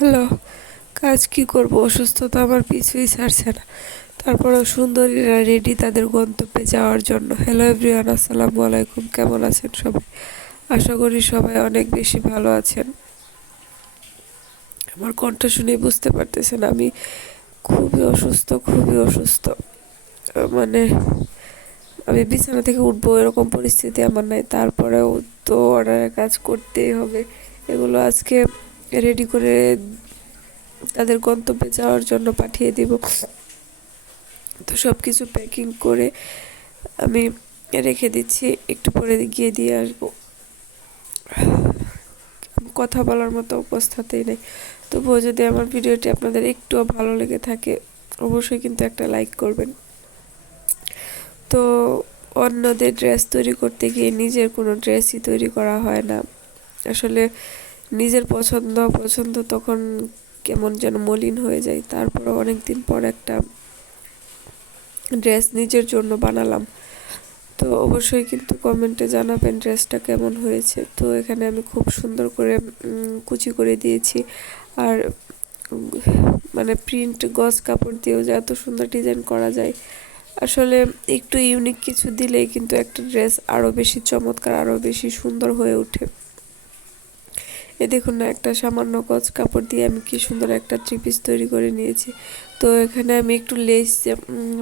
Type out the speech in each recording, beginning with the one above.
Hello. কাজ কি করব, অসুস্থতা আমার পিছুই ছাড়ছে না। তারপরেও সুন্দরীরা রেডি তাদের গন্তব্যে যাওয়ার জন্য। হ্যালো এভরিওয়ান, আসসালামু আলাইকুম। কেমন আছেন সবাই? আশা করি সবাই অনেক বেশি ভালো আছেন। আমার কণ্ঠ শুনে বুঝতে পারতেছেন আমি খুবই অসুস্থ, খুবই অসুস্থ। মানে আমি বিছানা থেকে উঠবো এরকম পরিস্থিতি আমার নাই, তারপরেও তো অর্ডারের কাজ করতেই হবে। এগুলো আজকে রেডি করে তাদের গন্তব্যে যাওয়ার জন্য পাঠিয়ে দিব। তো সব কিছু প্যাকিং করে আমি রেখে দিচ্ছি, একটু পরে গিয়ে দিয়ে আসবো। কথা বলার মতো অবস্থাতেই নেই। তবুও যদি আমার ভিডিওটি আপনাদের একটুও ভালো লেগে থাকে, অবশ্যই কিন্তু একটা লাইক করবেন। তো অন্যদের ড্রেস তৈরি করতে গিয়ে নিজের কোনো ড্রেসই তৈরি করা হয় না। আসলে নিজের পছন্দ অপছন্দ তখন কেমন যেন মলিন হয়ে যায়। তারপরে অনেকদিন পর একটা ড্রেস নিজের জন্য বানালাম। তো অবশ্যই কিন্তু কমেন্টে জানাবেন ড্রেসটা কেমন হয়েছে। তো এখানে আমি খুব সুন্দর করে কুচি করে দিয়েছি। আর মানে প্রিন্ট গজ কাপড় দিয়েও যে এত সুন্দর ডিজাইন করা যায়, আসলে একটু ইউনিক কিছু দিলেই কিন্তু একটা ড্রেস আরও বেশি চমৎকার, আরও বেশি সুন্দর হয়ে ওঠে। এ দেখুন না, একটা সামান্য গজ কাপড় দিয়ে আমি কি সুন্দর একটা থ্রি পিস তৈরি করে নিয়েছি। তো এখানে আমি একটু লেস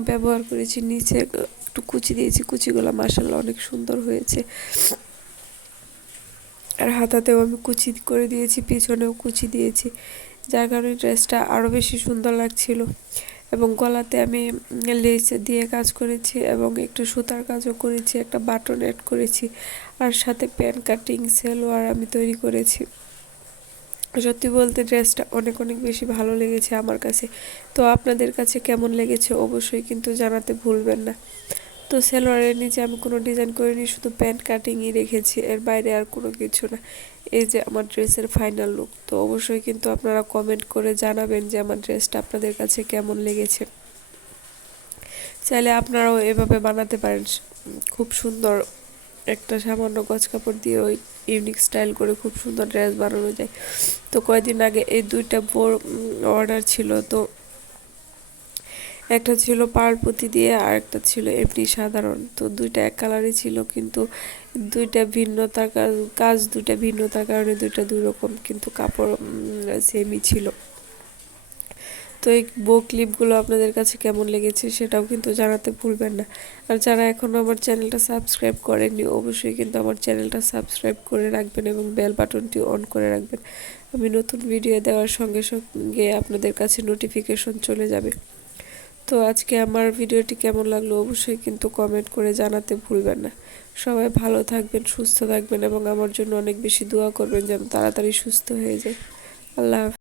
ব্যবহার করেছি, নিচে একটু কুচি দিয়েছি। কুচিগুলো মাশাআল্লাহ অনেক সুন্দর হয়েছে। আর হাতাতেও আমি কুচি করে দিয়েছি, পিছনেও কুচি দিয়েছি, যার কারণে ড্রেসটা আরও বেশি সুন্দর লাগছিল। এবং গলাতে আমি লেস দিয়ে কাজ করেছি এবং একটু সুতার কাজও করেছি, একটা বাটন অ্যাড করেছি। আর সাথে প্যান কাটিং সালোয়ার আমি তৈরি করেছি। সত্যি বলতে ড্রেসটা অনেক অনেক বেশি ভালো লেগেছে আমার কাছে। তো আপনাদের কাছে কেমন লেগেছে অবশ্যই কিন্তু জানাতে ভুলবেন না। তো সালোয়ারের নিচে আমি কোনো ডিজাইন করিনি, শুধু প্যান্ট কাটিংই রেখেছি, এর বাইরে আর কোনো কিছু না। এই যে আমার ড্রেসের ফাইনাল লুক। তো অবশ্যই কিন্তু আপনারা কমেন্ট করে জানাবেন যে আমার ড্রেসটা আপনাদের কাছে কেমন লেগেছে। চাইলে আপনারাও এভাবে বানাতে পারেন। খুব সুন্দর একটা সামান্য গজ কাপড় দিয়ে ওই ইউনিক স্টাইল করে খুব সুন্দর ড্রেস বানানো যায়। তো কয়েকদিন আগে এই দুইটা বোর অর্ডার ছিল। তো একটা ছিল পাড়পুঁতি দিয়ে আর একটা ছিল এমনি সাধারণ। তো দুইটা এক কালারই ছিল, কিন্তু দুইটা ভিন্নতার কাজ দুইটা ভিন্নতার কারণে দুইটা দুই রকম, কিন্তু কাপড় সেমই ছিল। তো এই বো ক্লিপগুলো আপনাদের কাছে কেমন লেগেছে সেটাও কিন্তু জানাতে ভুলবেন না। আর যারা এখনও আমার চ্যানেলটা সাবস্ক্রাইব করেননি, অবশ্যই কিন্তু আমার চ্যানেলটা সাবস্ক্রাইব করে রাখবেন এবং বেল বাটনটি অন করে রাখবেন। আমি নতুন ভিডিও দেওয়ার সঙ্গে সঙ্গে আপনাদের কাছে নোটিফিকেশন চলে যাবে। তো আজকে আমার ভিডিওটি কেমন লাগলো অবশ্যই কিন্তু কমেন্ট করে জানাতে ভুলবেন না। সবাই ভালো থাকবেন, সুস্থ থাকবেন এবং আমার জন্য অনেক বেশি দোয়া করবেন যেন তাড়াতাড়ি সুস্থ হয়ে যায়। আল্লাহ হাফেজ।